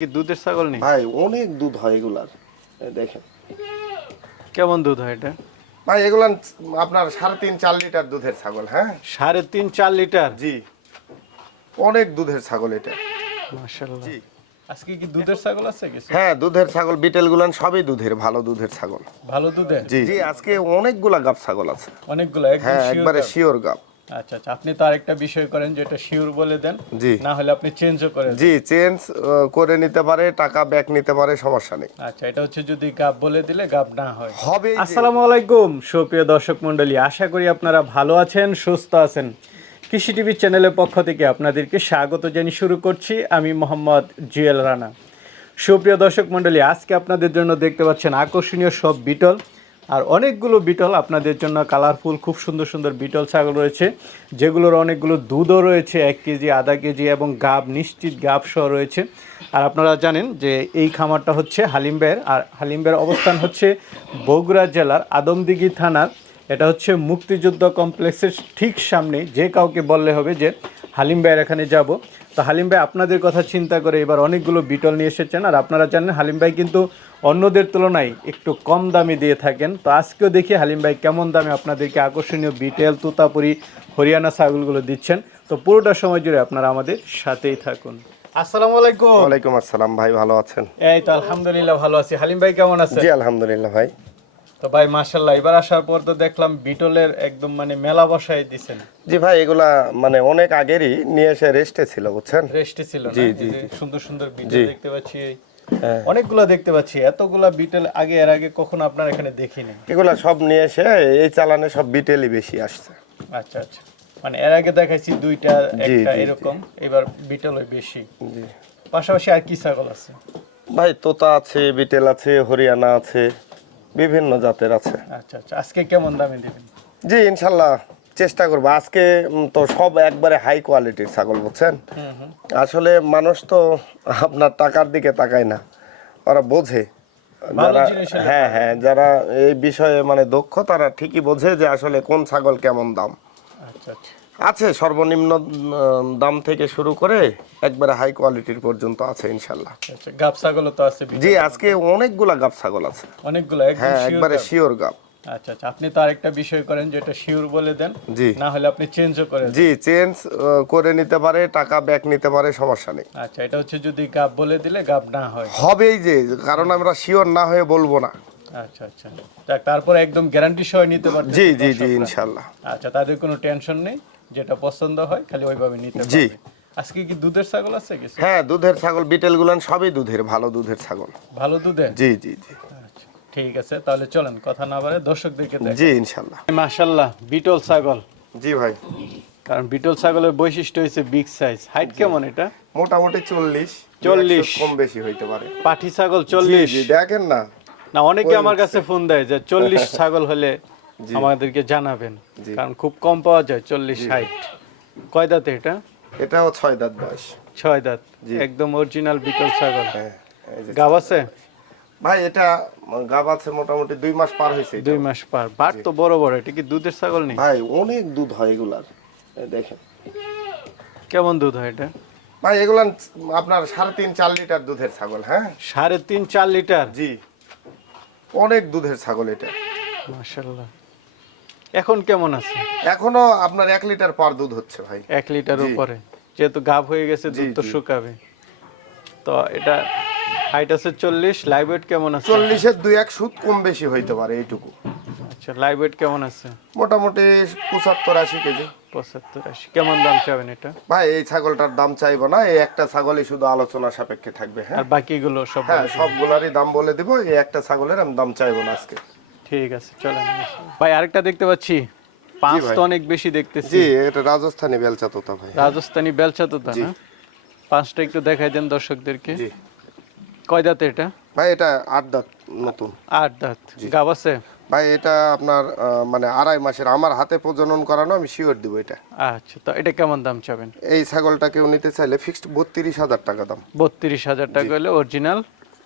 কি দুধের ছাগল নেই ভাই অনেক দুধ হয় এগুলার। দেখেন। কেমন দুধ হয় এটা? ভাই এগুলান আপনার সাড়ে তিন চার লিটার দুধের ছাগল হ্যাঁ? সাড়ে তিন চার লিটার? জি। অনেক দুধের ছাগল এটা। মাশাল্লাহ জি। আজকে কি দুধের ছাগল আছে কিছু? হ্যাঁ দুধের ছাগল বিটেল গুলান সবই দুধের ভালো দুধের ছাগল। ভালো দুধের? জি জি আজকে অনেকগুলা গাব ছাগল আছে। অনেকগুলো একদম হ্যাঁ একবারে শিওর গাব। আচ্ছা আচ্ছা আপনি তো আরেকটা বিষয় করেন যেটা শিওর বলে দেন জি। না হলে আপনি চেঞ্জও করে দেন। জি চেঞ্জ করে নিতে পারে টাকা ব্যাক নিতে পারে সমস্যা নেই। আচ্ছা এটা হচ্ছে যদি গাব বলে দিলে গাব না হয়। হবে আসসালামু আলাইকুম সুপ্রিয় দর্শক মণ্ডলী আশা করি আপনারা ভালো আছেন সুস্থ আছেন। কৃষি টিভি চ্যানেলের পক্ষ থেকে আপনাদেরকে স্বাগত জানিয়ে শুরু করছি। আমি মোহাম্মদ জুয়েল রানা। সুপ্রিয় দর্শক মণ্ডলী আজকে আপনাদের জন্য দেখতে পাচ্ছেন আকর্ষণীয় সব বিটল। আর অনেকগুলো বিটল আপনাদের জন্য কালারফুল, খুব সুন্দর সুন্দর বিটল ছাগল রয়েছে, যেগুলোর অনেকগুলো দুধও রয়েছে, এক কেজি, আধা কেজি এবং গাব, নিশ্চিত গাব সহ রয়েছে। আর আপনারা জানেন যে এই খামারটা হচ্ছে হালিমবের, আর হালিমবের অবস্থান হচ্ছে বগুড়া জেলার আদমদিঘি থানার। এটা হচ্ছে মুক্তিযুদ্ধ কমপ্লেক্সের ঠিক সামনে, যে কাউকে বললে হবে যে হালিম ভাইয়ের এখানে যাব। তো হালিম ভাই আপনাদের কথা চিন্তা করে এবার অনেকগুলো বিটল নিয়ে এসেছেন, আর আপনারা জানেন হালিম ভাই কিন্তু অন্যদের তুলনায় একটু কম দামে দিয়ে থাকেন। তো আজকেও দেখি হালিম ভাই কেমন দামে আপনাদেরকে আকর্ষণীয় বিটেল তুতাপুরি হরিয়ানা ছাগলগুলো দিচ্ছেন। তো পুরোটা সময় জুড়ে আপনারা আমাদের সাথেই থাকুন। আসসালামু আলাইকুম। ওয়ালাইকুম আসসালাম ভাই ভালো আছেন? এই তো আলহামদুলিল্লাহ ভালো আছি। হালিম ভাই কেমন আছেন? জি আলহামদুলিল্লাহ ভাই। তো ভাই মাশাল্লাহ এবার আসার পর তো দেখলাম বিটলের একদম মানে মেলা বসাই দিছেন। জি ভাই এগুলা মানে অনেক আগেরই নিয়ে এসে রেস্টে ছিল বুঝছেন? রেস্টে ছিল জি, জি, সুন্দর সুন্দর বিটেল দেখতে পাচ্ছি। অনেকগুলা দেখতে পাচ্ছি। এতগুলা বিটেল আগে এর আগে কখনো আপনার এখানে দেখিনি। এগুলা সব নিয়ে এসে এই চালানে সব বিটেলই বেশি আসছে। আচ্ছা আচ্ছা। মানে এর আগে দেখাইছি দুইটা একটা। এরকম এবার বিটেল বেশি। জি। পাশাপাশি আর কি ছাগল আছে? ভাই তোতা আছে বিটেল আছে হরিয়ানা আছে বিভিন্ন জাতের আছে। আচ্ছা আচ্ছা। আজকে কেমন দামে দিবেন? জি ইনশাল্লাহ। চেষ্টা করব। আজকে তো সব একবারে হাই কোয়ালিটির ছাগল বুঝছেন? আসলে মানুষ তো আপনার টাকার দিকে তাকায় না। ওরা বোঝে। যারা হ্যাঁ হ্যাঁ যারা এই বিষয়ে মানে দক্ষ তারা ঠিকই বোঝে যে আসলে কোন ছাগল কেমন দাম। আচ্ছা আচ্ছা। আছে সর্বনিম্ন দাম থেকে শুরু করে একবারে হাই কোয়ালিটির পর্যন্ত আছে ইনশাল্লাহ। আচ্ছা গাব ছাগলও তো আছে জি আজকে অনেকগুলা গাব ছাগল আছে। অনেকগুলো হ্যাঁ একবারে শিওর গাব। আচ্ছা আচ্ছা। আপনি তো আরেকটা বিষয় করেন যেটা শিওর বলে দেন। জি। না হলে আপনি চেঞ্জও করে দেন। জি চেঞ্জ করে নিতে পারে টাকা ব্যাক নিতে পারে সমস্যা নেই। আচ্ছা এটা হচ্ছে যদি গাব বলে দিলে গাব না হয়। হবেই যে কারণ আমরা শিওর না হয়ে বলব না। আচ্ছা আচ্ছা। যাক, তারপরে একদম গ্যারান্টি সহ নিতে পারবে জি জি জি ইনশাল্লাহ আচ্ছা তাদের কোনো টেনশন নেই যেটা পছন্দ হয় খালি ওইভাবে নিতে জি। আজকে কি দুধের ছাগল আছে কিছু? হ্যাঁ দুধের ছাগল বিটেল গুলান সবই দুধের ভালো দুধের ছাগল। ভালো দুধের? জি জি জি। ঠিক আছে তাহলে চলেন কথা না বাড়ে দর্শকদেরকে জি ইনশাল্লাহ মাশাল্লাহ বিটল ছাগল। জি ভাই। কারণ বিটল ছাগলের বৈশিষ্ট্য হচ্ছে বিগ সাইজ হাইট কেমন এটা? মোটামুটি চল্লিশ 40 কম বেশি হইতে পারে। পাঠি ছাগল জি চল্লিশ। জি দেখেন না। না অনেকে আমার কাছে ফোন দেয় যে চল্লিশ ছাগল হলে আমাদেরকে জানাবেন। কারণ খুব কম পাওয়া যায় চল্লিশ হাইট কয় দাঁতে এটা? এটাও ছয় দাঁত বয়স। ছয় দাঁত। একদম অরিজিনাল বিটল ছাগল। হ্যাঁ গাব আছে? ভাই এটা গাব আছে মোটামুটি দুই মাস পার হয়েছে। দুই মাস পার। বাট তো বড় বড় এটা কি দুধের ছাগল নেই ভাই অনেক দুধ হয় এগুলার। দেখেন। কেমন দুধ হয় এটা? ভাই এগুলান আপনার সাড়ে তিন চার লিটার দুধের ছাগল হ্যাঁ? সাড়ে তিন চার লিটার? জি। অনেক দুধের ছাগল এটা। মাশাল্লাহ এখন কেমন আছে? এখনও আপনার এক লিটার পার দুধ হচ্ছে ভাই। এক লিটার উপরে। যেহেতু গাভ হয়ে গেছে দুধ তো শুকাবে। তো এটা হাইট আছে চল্লিশ লাইভ ওয়েট কেমন আছে? চল্লিশের দুই এক সুদ কম বেশি হইতে পারে এইটুকু। আচ্ছা লাইভ ওয়েট কেমন আছে? মোটামুটি পঁচাত্তর আশি কেজি। পঁচাত্তর আশি। কেমন দাম চাবেন এটা? ভাই এই ছাগলটার দাম চাইব না এই একটা ছাগলই শুধু আলোচনা সাপেক্ষে থাকবে হ্যাঁ? আর বাকিগুলো সব হ্যাঁ সবগুলারই দাম বলে দিব এই একটা ছাগলের আমি দাম চাইব না আজকে। ঠিক আছে চলেন ভাই আরেকটা দেখতে পাচ্ছি। পাঁচ তো অনেক বেশি দেখতেছি। জি এটা রাজস্থানি বেলচা তোতা ভাই। রাজস্থানি বেলচা তো না পাঁচটা একটু দেখাই দেন দর্শকদেরকে। জি। কয় দাঁত এটা? ভাই এটা আট দাঁত নতুন। আট দাঁত। গাব আছে? ভাই এটা আপনার মানে আড়াই মাসের আমার হাতে প্রজনন করানো আমি শিওর দিব এটা। আচ্ছা তো এটা কেমন দাম চাবেন? এই ছাগলটা কেউ নিতে চাইলে ফিক্সড বত্রিশ হাজার টাকা দাম। বত্রিশ হাজার টাকা হলে অরিজিনাল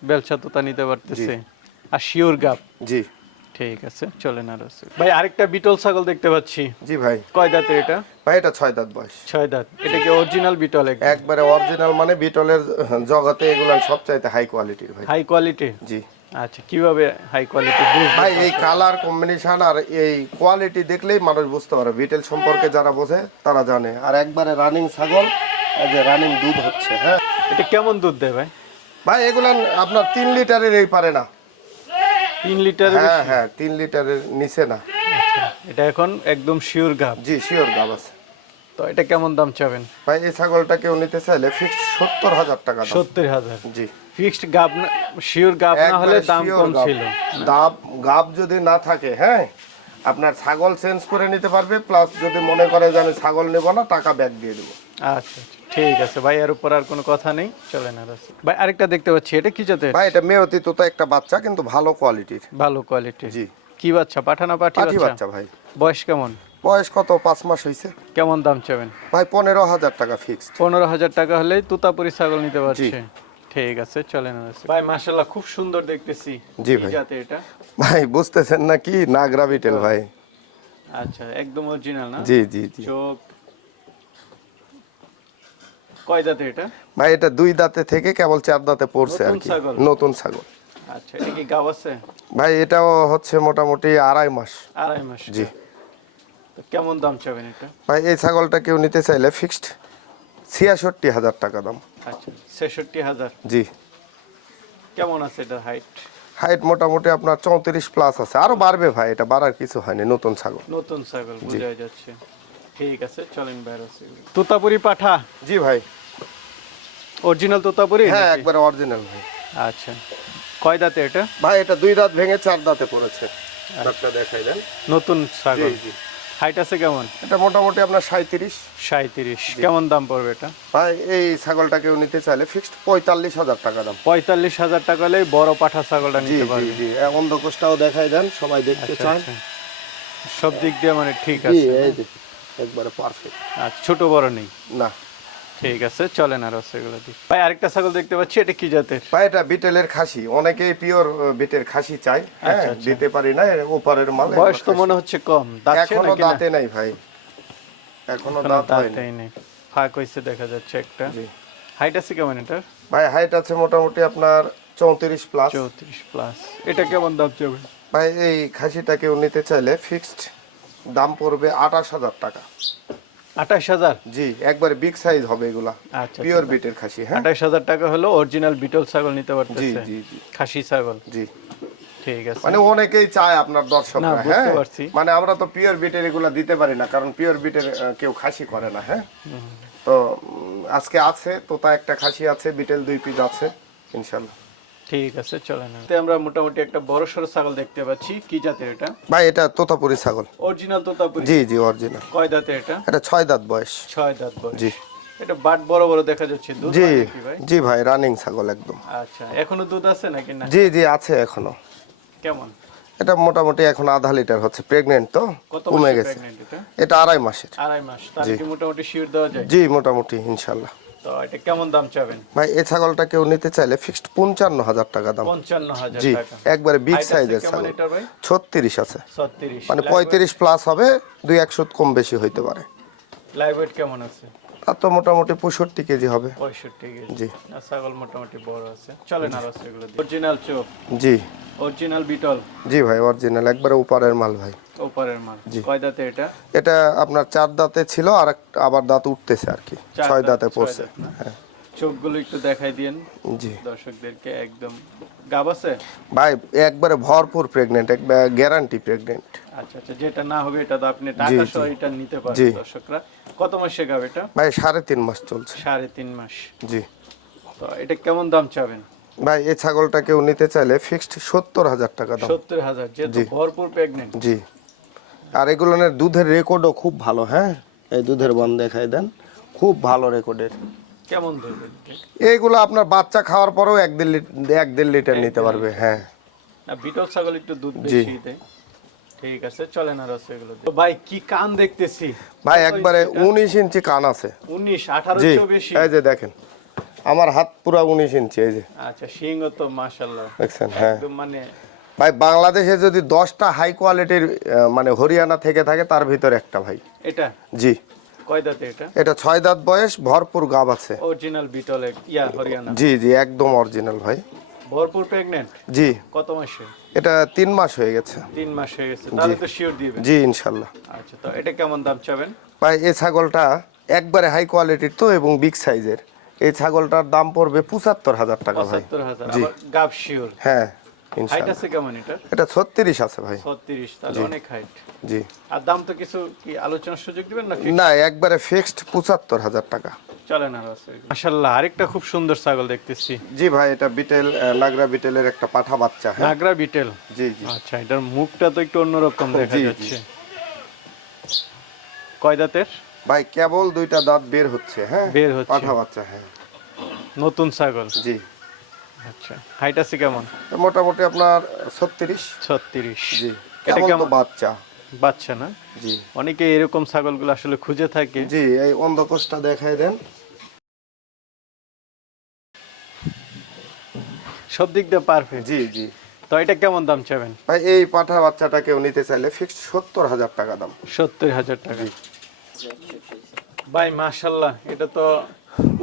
বেলসা তোতা নিতে পারতেছে। আর শিওর গাব। জি। ঠিক আছে চলেন আর আছে ভাই আরেকটা বিটল ছাগল দেখতে পাচ্ছি। জি ভাই। কয় দাঁতের এটা? ভাই এটা ছয় দাঁত বয়স। ছয় দাঁত। এটা কি অরিজিনাল বিটল একবারে অরিজিনাল মানে বিটলের জগতে এগুলো সবচাইতে হাই কোয়ালিটির ভাই। হাই কোয়ালিটি জি। আচ্ছা কীভাবে হাই কোয়ালিটি ভাই এই কালার কম্বিনেশন আর এই কোয়ালিটি দেখলেই মানুষ বুঝতে পারে। বিটেল সম্পর্কে যারা বোঝে তারা জানে। আর একবারে রানিং ছাগল এই যে রানিং দুধ হচ্ছে হ্যাঁ। এটা কেমন দুধ দেয় ভাই? ভাই এগুলো আপনার তিন লিটারের এই পারে না। তিন লিটার হ্যাঁ হ্যাঁ তিন লিটারের নিচে না। এটা এখন একদম শিওর গাব। জি শিওর গাব আছে। তো এটা কেমন দাম চাবেন? ভাই এই ছাগলটা কেউ নিতে চাইলে ফিক্সড সত্তর হাজার টাকা সত্তর হাজার? জি। ফিক্সড গাব না শিওর গাব না হলে দাম কম। ছিল। দাব গাব যদি না থাকে হ্যাঁ আপনার ছাগল চেঞ্জ করে নিতে পারবে প্লাস যদি মনে করে যে আমি ছাগল নেব না টাকা ব্যাক দিয়ে দেবো। আচ্ছা আচ্ছা। ঠিক আছে ভাই এর উপর আর কোনো কথা নেই। চলেন আর আছে ভাই আরেকটা দেখতে পাচ্ছি এটা কি জাতের? ভাই এটা মেয়তি তোতা একটা বাচ্চা কিন্তু ভালো কোয়ালিটির। ভালো কোয়ালিটি জি। কি বাচ্চা? পাঠানা পাঠি বাচ্চা? বাচ্চা ভাই। বয়স কেমন? বয়স কত? পাঁচ মাস হয়েছে কেমন দাম চাবেন? ভাই পনেরো হাজার টাকা ফিক্সড পনেরো হাজার টাকা হলেই তুতাপুরি ছাগল নিতে পারছে। ঠিক আছে চলেন। ভাই মাশাল্লাহ খুব সুন্দর দেখতেছি। জি কি ভাই। জাতের এটা? ভাই বুঝতেছেন না কি? নাগরা বিটেল ভাই। আচ্ছা একদম অরিজিনাল না? জি জি জি। চোখ কয় দাঁতে এটা? ভাই এটা দুই দাঁতে থেকে কেবল চার দাঁতে পড়ছে আর কি। নতুন ছাগল। আচ্ছা এটা কি গাব আছে? ভাই এটাও হচ্ছে মোটামুটি আড়াই মাস। আড়াই মাস। জি। কেমন দাম চাবেন এটা? ভাই এই ছাগলটা কেউ নিতে চাইলে ফিক্সড ছিয়াষট্টি হাজার টাকা দাম। আচ্ছা ছেষট্টি হাজার। জি। কেমন আছে এটার হাইট হাইট মোটামুটি আপনার চৌত্রিশ প্লাস আছে। আরও বাড়বে ভাই এটা বাড়ার কিছু হয়নি নতুন ছাগল। নতুন ছাগল বোঝা যাচ্ছে। ঠিক আছে চলেন বাইরে আছে তোতাপুরি পাঠা? জি ভাই। অরিজিনাল তোতাপুরি হ্যাঁ? একবারে অরিজিনাল ভাই। আচ্ছা। কয় দাঁতে এটা? ভাই এটা দুই দাঁত ভেঙে চার দাঁতে পড়েছে। দাঁতটা দেখাই দেন। নতুন ছাগল। জি হাইট আছে কেমন? এটা মোটামুটি আপনার সাঁত্রিশ সাঁত্রিশ কেমন দাম পড়বে এটা? ভাই এই ছাগলটা কেউ নিতে চাইলে ফিক্সড পঁয়তাল্লিশ হাজার টাকা দাম। পঁয়তাল্লিশ হাজার টাকা হলে বড় পাঠা ছাগলটা নিতে জি পারবে। জি। অন্ধকোষটাও দেখাই দেন সবাই দেখতে আচ্ছা, চান। আচ্ছা। সব দিক দিয়ে মানে ঠিক আছে এই যে। একবারে পারফেক্ট আচ্ছা ছোট বড় নেই? না। ঠিক আছে চলেন আর দিই ভাই আরেকটা ছাগল দেখতে পাচ্ছি এটা কি জাতের? ভাই এটা বিটেলের খাসি। অনেকেই পিওর বিটের খাসি চাই হ্যাঁ? আচ্ছা, আচ্ছা। দিতে পারি না ওপারের মাল বয়স তো মনে হচ্ছে কম। দাঁতছে এখনও দাঁতে নাই ভাই। এখনও দাঁত হয়নি। ফাঁক দেখা যাচ্ছে একটা। হাইট আছে কেমন এটার? ভাই হাইট আছে মোটামুটি আপনার চৌত্রিশ প্লাস চৌত্রিশ প্লাস এটা কেমন দাম যাবে ভাই এই খাসিটা কেউ নিতে চাইলে ফিক্সড দাম পড়বে আঠাশ হাজার টাকা। আঠাশ হাজার? জি একবারে বিগ সাইজ হবে এগুলা। আচ্ছা পিওর বিটের খাসি হ্যাঁ? আঠাশ হাজার টাকা হলো অরিজিনাল বিটল ছাগল নিতে পারতেছে। জি জি খাসি ছাগল। জি। ঠিক আছে। মানে অনেকেই চায় আপনার দর্শকরা হ্যাঁ? মানে আমরা তো পিওর বিটের এগুলা দিতে পারি না কারণ পিওর বিটের কেউ খাসি করে না হ্যাঁ? তো আজকে আছে তোতা একটা খাসি আছে বিটেল দুই পিস আছে ইনশাল্লাহ। ঠিক আছে চলে না আমরা মোটামুটি একটা বড় সড়ো ছাগল দেখতে পাচ্ছি। কি জাতের এটা? ভাই এটা তোতাপুরি ছাগল। অরিজিনাল তোতাপুরি? জি জি অরিজিনাল কয় দাঁতের এটা? এটা ছয় দাঁত বয়স। ছয় দাঁত বয়স। জি। এটা বাট বড় বড় দেখা যাচ্ছে দুধ জি ভাই? জি ভাই রানিং ছাগল একদম। আচ্ছা এখনও দুধ আছে নাকি না? জি জি আছে এখনও। কেমন? এটা মোটামুটি এখন আধা লিটার হচ্ছে প্রেগনেন্ট তো কত কমে গেছে। এটা? আড়াই মাসের। আড়াই মাস তাহলে মোটামুটি শিওর দেওয়া যায়? জি মোটামুটি ইনশাল্লাহ। তো এটা কেমন দাম চাবেন? ভাই এই ছাগলটা কেউ নিতে চাইলে ফিক্সড পঞ্চান্ন হাজার টাকা দাম। পঞ্চান্ন হাজার জি একবারে বিগ সাইজের ছাগল। ছত্রিশ আছে। ছত্রিশ। মানে পঁয়ত্রিশ প্লাস হবে দুই একশো কম বেশি হইতে পারে। লাইভ ওয়েট কেমন আছে? তার তো মোটামুটি পঁয়ষট্টি কেজি হবে। পঁয়ষট্টি কেজি। জি। ছাগল মোটামুটি বড় আছে। চলেন আর আছে অরিজিনাল চোখ। জি। অরিজিনাল বিটল জি ভাই অরিজিনাল একবারে উপরের মাল ভাই। ওপারের মাল। কয় দাঁতে এটা? এটা আপনার চার দাঁতে ছিল আর আবার দাঁত উঠতেছে আর কি। ছয় দাঁতে পড়ছে। হ্যাঁ। চোখগুলো একটু দেখাই দিন জি। দর্শকদেরকে একদম গাব আছে? ভাই একবারে ভরপুর প্রেগনেন্ট একবার গ্যারান্টি প্রেগনেন্ট আচ্ছা আচ্ছা যেটা না হবে এটা তো আপনি টাকা সহ এটা নিতে পারেন দর্শকরা। কত মাসে গাব এটা? ভাই সাড়ে তিন মাস চলছে। সাড়ে তিন মাস। জি। তো এটা কেমন দাম চাবেন? ভাই এই ছাগলটা কেউ নিতে চাইলে ফিক্সড সত্তর হাজার টাকা দাম। সত্তর হাজার যেহেতু ভরপুর প্রেগনেন্ট জি। আর এগুলোর দুধের রেকর্ডও খুব ভালো হ্যাঁ? এই দুধের বন দেখাই দেন। খুব ভালো রেকর্ডের। কেমন এইগুলো আপনার বাচ্চা খাওয়ার পরেও এক দেড় লিটার এক দেড় লিটার নিতে পারবে হ্যাঁ। বিটল ছাগল একটু দুধ বেশি দেয়। ঠিক আছে চলেন আর আছে এগুলো। তো ভাই কি কান দেখতেছি? ভাই একবারে উনিশ ইঞ্চি কান আছে। উনিশ আঠারো জি বেশি? এই যে দেখেন আমার হাত পুরা উনিশ ইঞ্চি এই যে। আচ্ছা সিংহ তো মাশাল্লাহ দেখছেন হ্যাঁ। একদম মানে ভাই বাংলাদেশে যদি দশটা হাই কোয়ালিটির মানে হরিয়ানা থেকে থাকে তার ভিতরে একটা ভাই। এটা? জি। এটা? ছয় দাঁত বয়স ভরপুর গাব আছে। অরিজিনাল বিটল ইয়া হরিয়ানা। জি জি একদম অরিজিনাল ভাই। ভরপুর প্রেগনেন্ট জি। কত মাসে? এটা তিন মাস হয়ে গেছে। তিন মাস হয়ে গেছে। তাহলে তো শিওর দিবেন। জি ইনশাল্লাহ। আচ্ছা তো এটা কেমন দাম চাবেন? ভাই এই ছাগলটা একবারে হাই কোয়ালিটির তো এবং বিগ সাইজের এই ছাগলটার দাম পড়বে পঁচাত্তর হাজার টাকা ভাই। জি। গাব শিওর হ্যাঁ। হাইট আছে কেমন এটা এটা ছত্রিশ আছে ভাই। ছত্রিশ তাহলে অনেক হাইট জি। আর দাম তো কিছু কি আলোচনার সুযোগ দিবেন না না একবারে ফিক্সড পঁচাত্তর হাজার টাকা। চলেন আর আছে। মাশাল্লাহ আরেকটা খুব সুন্দর ছাগল দেখতেছি। জি ভাই এটা বিটেল আহ, বিটেলের একটা পাঠা বাচ্চা হ্যাঁ। বিটেল? জি জি। আচ্ছা এটার মুখটা তো একটু অন্যরকম দেখা জি, জি। যাচ্ছে। কয় দাঁতের? ভাই কেবল দুইটা দাঁত বের হচ্ছে হ্যাঁ। বের হচ্ছে। পাঠা বাচ্চা হ্যাঁ। নতুন ছাগল। জি। আচ্ছা হাইট আছে কেমন? মোটামুটি আপনার ছত্রিশ। ছত্রিশ। জি এটা কেমন? বাচ্চা। বাচ্চা না? জি। অনেকে এরকম ছাগলগুলো আসলে খুঁজে থাকে। জি এই অন্ধকোষটা দেখাই দেন। সব দিক দিয়ে পারফেক্ট জি জি। তো এটা কেমন দাম চাবেন? ভাই এই পাঠা বাচ্চাটা কেউ নিতে চাইলে ফিক্সড সত্তর হাজার টাকা দাম। সত্তর হাজার টাকা। ভাই মাশাল্লাহ এটা তো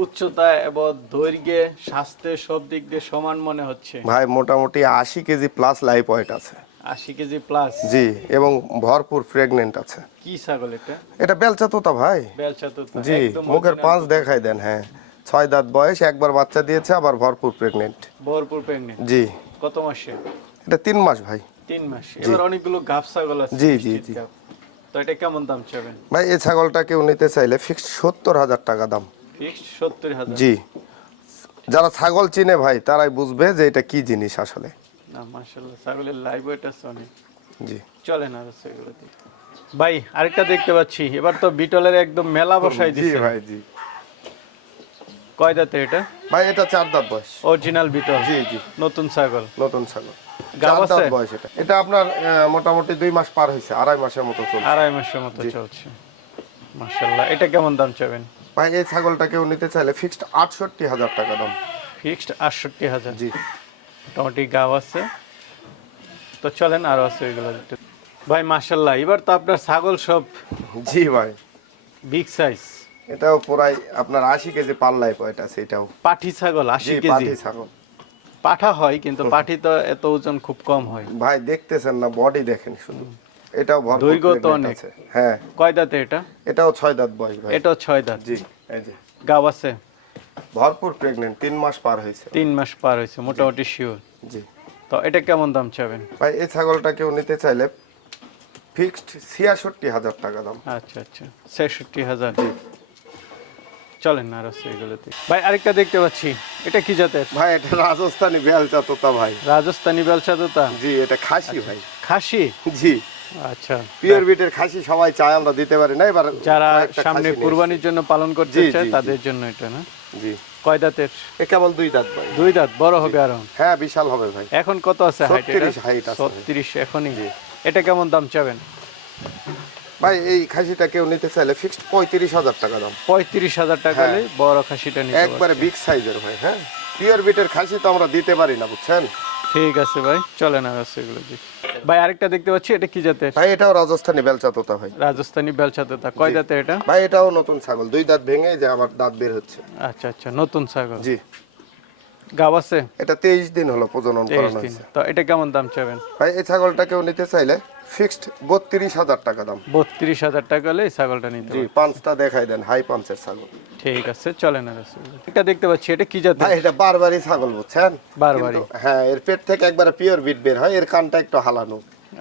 উচ্চতা এবং দৈর্ঘ্যে স্বাস্থ্যে সব দিক দিয়ে সমান মনে হচ্ছে। ভাই মোটামুটি আশি কেজি প্লাস লাইফ ওয়েট আছে। আশি কেজি প্লাস জি এবং ভরপুর প্রেগনেন্ট আছে। কি ছাগল এটা? এটা বেলচা তোতা ভাই। বেলচা তো জি মুখের পাঁচ দেখাই দেন হ্যাঁ। ছয় দাঁত বয়স একবার বাচ্চা দিয়েছে আবার ভরপুর প্রেগনেন্ট ভরপুর প্রেগনেন্ট জি। কত মাসে? এটা তিন মাস ভাই। তিন মাস। এবার অনেকগুলো গাব ছাগল আছে জি, জি, জি। তো এটা কেমন দাম চাবেন? ভাই এই ছাগলটা কেউ নিতে চাইলে ফিক্সড সত্তর হাজার টাকা দাম। জি। যারা ছাগল চিনে ভাই তারাই বুঝবে যে এটা কি জিনিস আসলে। না ছাগলের লাইভ ওয়েট আছে অনেক। জি। চলে না ভাই আরেকটা দেখতে পাচ্ছি এবার তো বিটলের একদম মেলা বসাই জি ভাই জি। কয় দাঁতে এটা? ভাই এটা চার দাঁত বয়স। অরিজিনাল বিটল। জি জি। নতুন ছাগল। নতুন ছাগল। চার দাঁত বয়স এটা। এটা আপনার মোটামুটি দুই মাস পার হয়েছে আড়াই মাসের মতো চলছে। আড়াই মাসের মতো চলছে। এটা কেমন দাম চাবেন? ভাই এই ছাগলটা কেউ নিতে চাইলে ফিক্সড আটষট্টি হাজার টাকা দাম। ফিক্সড আটষট্টি হাজার। জি। মোটামুটি গাব আছে। তো চলেন আরও আছে ওইগুলো। ভাই মাশাল্লাহ এবার তো আপনার ছাগল সব জি ভাই। বিগ সাইজ এটাও পুরাই আপনার আশি কেজি পাল্লাই পয়টা এটাও পাঠি ছাগল আশি কেজি। পাঠি ছাগল। পাঠা হয় কিন্তু পাঠি তো এত ওজন খুব কম হয়। ভাই দেখতেছেন না বডি দেখেন শুধু। এটাও ভরপুর দৈর্ঘ্য তো অনেক। আছে। হ্যাঁ। কয় দাঁতে এটা? এটাও ছয় দাঁত বয়স ভাই। এটাও ছয় দাঁত। জি এই যে। গাব আছে? ভরপুর প্রেগনেন্ট তিন মাস পার হয়েছে। তিন মাস পার হয়েছে মোটামুটি শিওর জি। তো এটা কেমন দাম চাবেন? ভাই এই ছাগলটা কেউ নিতে চাইলে ফিক্সড ছিয়াষট্টি হাজার টাকা দাম। আচ্ছা আচ্ছা। ছেষট্টি হাজার। জি চলেন না আছে এগুলোতে। ভাই আরেকটা দেখতে পাচ্ছি। এটা কি জাতের? ভাই এটা রাজস্থানি বেলচা তোতা ভাই। রাজস্থানী বেলচা তোতা? জি এটা খাসি ভাই। খাসি? জি। আচ্ছা। পিওর বিটের খাসি সবাই চায় আমরা দিতে পারি না। এবার যারা সামনে কুরবানির জন্য পালন করতে চায়। তাদের জন্য এটা না? জি। কয় দাঁতের? এ কেবল দুই দাঁত ভাই। দুই দাঁত বড় হবে আরও? হ্যাঁ বিশাল হবে ভাই। এখন কত আছে হাইট 36 height আছে। ছত্রিশ এখনই? এটা কেমন দাম চাবেন? ভাই এই খাসিটা কেউ নিতে চাইলে ফিক্সড পঁয়ত্রিশ হাজার টাকা দাম। পঁয়ত্রিশ হাজার টাকা হ্যাঁ। বড় খাসিটা নিতে একবারে বিগ সাইজের ভাই হ্যাঁ। পিওর বিটের খাসি তো আমরা দিতে পারি না বুঝছেন? ঠিক আছে ভাই চলে না আছে এগুলো জি ভাই আরেকটা দেখতে পাচ্ছি এটা কি জাতের? ভাই এটাও রাজস্থানি বেলচা তোতা ভাই। রাজস্থানী বেলচা তোতা কয় দাঁতে এটা? ভাই এটাও নতুন ছাগল। দুই দাঁত ভেঙে যে আমার দাঁত বের হচ্ছে। আচ্ছা আচ্ছা নতুন ছাগল। জি। গাব আছে? এটা তেইশ দিন হলো প্রজনন তেইশ করানো দিন। হয়েছে। তো এটা কেমন দাম চাবেন? ভাই এই ছাগলটা কেউ নিতে চাইলে ফিক্সড বত্রিশ হাজার টাকা দাম। বত্রিশ হাজার টাকা হলে ছাগলটা নিতে জি পাঁচটা দেখাই দেন হাই পাঁচের ছাগল। ঠিক আছে চলে না এটা দেখতে পাচ্ছি এটা কি ভাই এটা বারবারই ছাগল বুঝছেন? বারবারই। হ্যাঁ এর পেট থেকে একবারে পিওর বিট বের হয় এর কানটা একটু হালানো।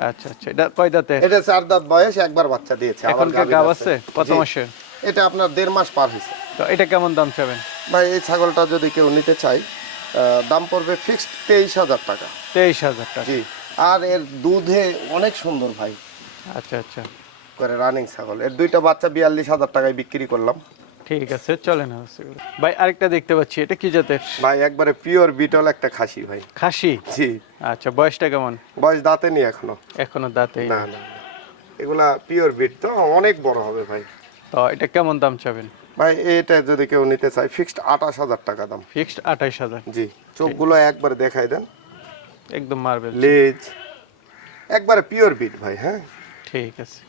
আচ্ছা আচ্ছা এটা কয় দাঁতে? এটা চার দাঁত বয়স একবার বাচ্চা দিয়েছে এখন কি গাব আছে। কত জি। মাসের এটা আপনার দেড় মাস পার হয়েছে। তো এটা কেমন দাম চাবেন? ভাই এই ছাগলটা যদি কেউ নিতে চাই আহ, দাম পড়বে ফিক্সড তেইশ হাজার টাকা। তেইশ হাজার টাকা। জি। আর এর দুধে অনেক সুন্দর ভাই। আচ্ছা আচ্ছা। করে রানিং ছাগল। এর দুইটা বাচ্চা বিয়াল্লিশ হাজার টাকায় বিক্রি করলাম। ঠিক আছে চলে না ভাই আরেকটা দেখতে পাচ্ছি এটা কি জাতের? ভাই একবারে পিওর বিটল একটা খাসি ভাই। খাসি? জি। আচ্ছা বয়সটা কেমন? বয়স দাঁতে নেই এখনও। এখনও দাঁতে না না। এগুলা পিওর বিট তো অনেক বড় হবে ভাই। তো এটা কেমন দাম চাবেন? ভাই এটা যদি কেউ নিতে চায় ফিক্সড আঠাশ হাজার টাকা দাম। ফিক্সড আঠাইশ হাজার। জি চোখগুলো একবার দেখাই দেন। একদম মার্বেল লেজ। একবারে পিওর বিট ভাই হ্যাঁ? ঠিক আছে।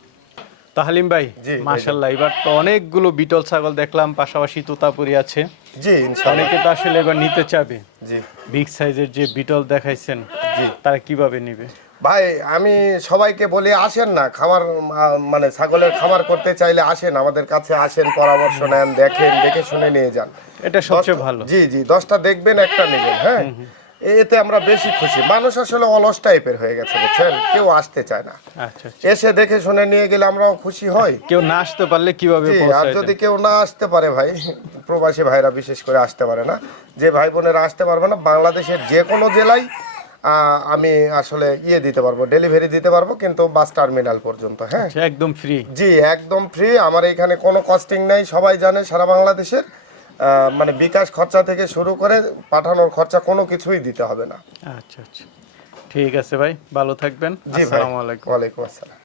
তো হালিম ভাই। মাশাল্লাহ এবার তো অনেকগুলো বিটল ছাগল দেখলাম পাশাপাশি তোতাপুরি আছে। জি অনেকে তো আসলে এবার নিতে চাবে? জি। বিগ সাইজের যে বিটল দেখাইছেন জি। তারা কীভাবে নিবে? ভাই আমি সবাইকে বলি আসেন না খামার আহ, মানে ছাগলের খামার করতে চাইলে আসেন আমাদের কাছে আসেন পরামর্শ নেন দেখেন দেখে শুনে নিয়ে যান। এটা সবচেয়ে ভালো। জি জি দশটা দেখবেন একটা নেবেন হ্যাঁ? এতে আমরা বেশি খুশি। মানুষ আসলে অলস টাইপের হয়ে গেছে বুঝছেন? কেউ আসতে চায় না। আচ্ছা আচ্ছা। এসে দেখে শুনে নিয়ে গেলে আমরাও খুশি হই। কেউ না আসতে পারলে কীভাবে আর যদি কেউ না আসতে পারে ভাই প্রবাসী ভাইরা বিশেষ করে আসতে পারে না। যে ভাই বোনেরা আসতে পারবে না বাংলাদেশের যে কোনো জেলায় আমি আসলে ইয়ে দিতে পারব ডেলিভারি দিতে পারব কিন্তু বাস টার্মিনাল পর্যন্ত হ্যাঁ? আচ্ছা, একদম ফ্রি জি একদম ফ্রি আমার এখানে কোনো কস্টিং নেই সবাই জানে সারা বাংলাদেশের। মানে বিকাশ খরচা থেকে শুরু করে পাঠানোর খরচা কোনো কিছুই দিতে হবে না। আচ্ছা আচ্ছা। ঠিক আছে ভাই ভালো থাকবেন। জি আসসালামু আলাইকুম। ওয়ালাইকুম আসসালাম।